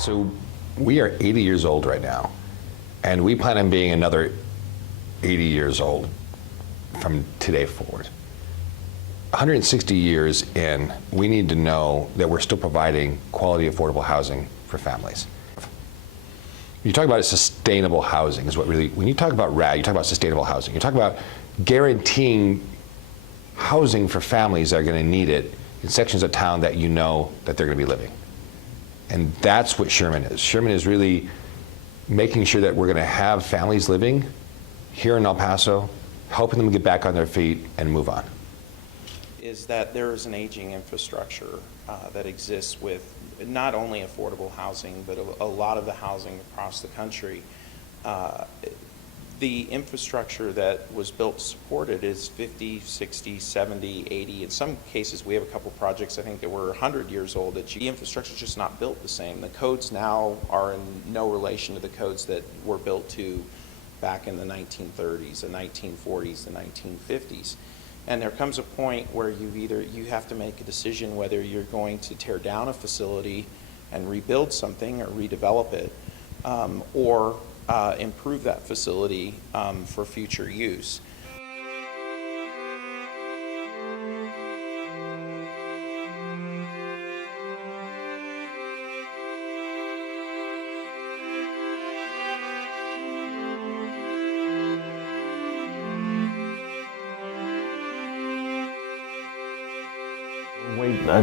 So we are 80 years old right now, and we plan on being another 80 years old from today forward. 160 years in, we need to know that we're still providing quality, affordable housing for families. You talk about sustainable housing is what really, when you talk about RAD, you talk about sustainable housing. You talk about guaranteeing housing for families that are going to need it in sections of town that you know that they're going to be living. And that's what Sherman is. Sherman is really making sure that we're going to have families living here in El Paso, helping them get back on their feet and move on. Is that there is an aging infrastructure that exists with not only affordable housing, but a lot of the housing across the country. The infrastructure that was built to support it is 50, 60, 70, 80. In some cases, we have a couple projects, I think, that were 100 years old. That the infrastructure is just not built the same. The codes now are in no relation to the codes that were built to back in the 1930s, the 1940s, the 1950s. And there comes a point where you have to make a decision whether you're going to tear down a facility and rebuild something or redevelop it, or improve that facility for future use.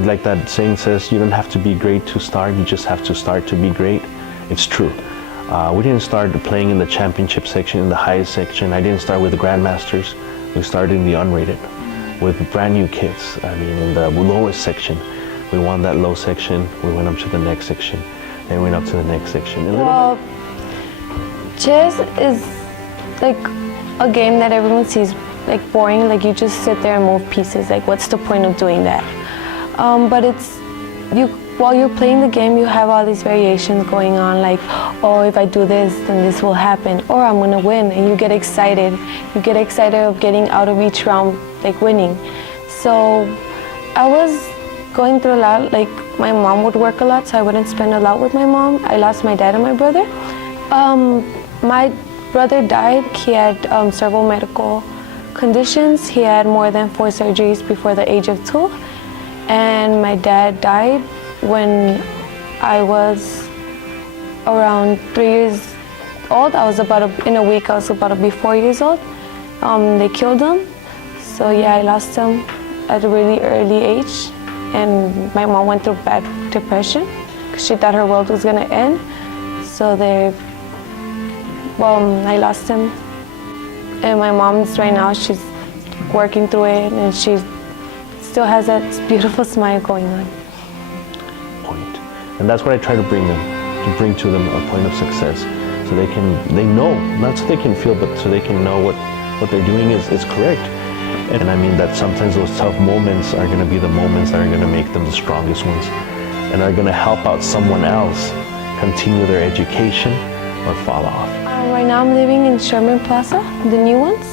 Like that saying says, you don't have to be great to start, you just have to start to be great. It's true. We didn't start playing in the championship section, in the highest section. I didn't start with the grandmasters. We started in the unrated with brand new kids. I mean, in the lowest section. We won that low section. We went up to the next section. Then we went up to the next section. Well, chess is like a game that everyone sees like boring. Like you just sit there and move pieces. Like what's the point of doing that? But while you're playing the game, you have all these variations going on, like, oh, if I do this, then this will happen, or I'm gonna win, and you get excited. You get excited of getting out of each round, like winning. So I was going through a lot, like my mom would work a lot, so I wouldn't spend a lot with my mom. I lost my dad and my brother. My brother died. He had several medical conditions. He had more than 4 surgeries before the age of 2. And my dad died when I was around 3 years old. In a week, I was about to be 4 years old. They killed him. So yeah, I lost him at a really early age. And my mom went through bad depression because she thought her world was gonna end. So I lost him. And my mom's right now, she's working through it, and she still has that beautiful smile going on. And that's what I try to bring to them a point of success, so they know, not so they can feel, but so they can know what they're doing is correct. And I mean that sometimes those tough moments are going to be the moments that are going to make them the strongest ones, and are going to help out someone else continue their education or fall off. Right now I'm living in Sherman Plaza, the new ones.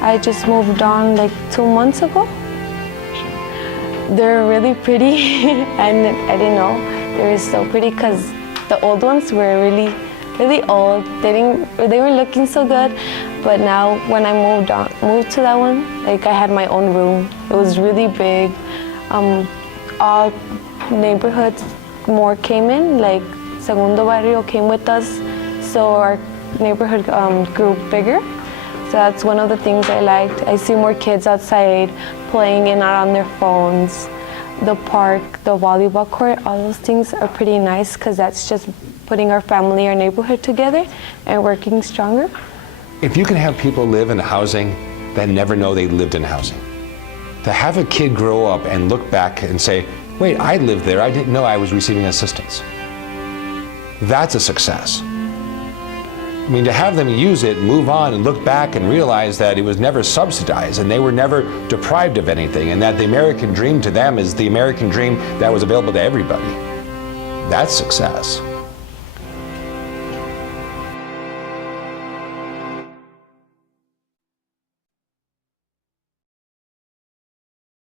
I just moved on like 2 months ago. They're really pretty, and I didn't know they were so pretty because the old ones were really, really old. They were looking so good, but now when I moved to that one, like I had my own room. It was really big. All neighborhoods more came in, like Segundo Barrio came with us, so our neighborhood grew bigger. So that's one of the things I liked. I see more kids outside playing and not on their phones. The park, the volleyball court, all those things are pretty nice because that's just putting our family, our neighborhood together and working stronger. If you can have people live in housing that never know they lived in housing, to have a kid grow up and look back and say, wait, I lived there, I didn't know I was receiving assistance. That's a success. I mean, to have them use it, move on, and look back and realize that it was never subsidized and they were never deprived of anything, and that the American dream to them is the American dream that was available to everybody. That's success.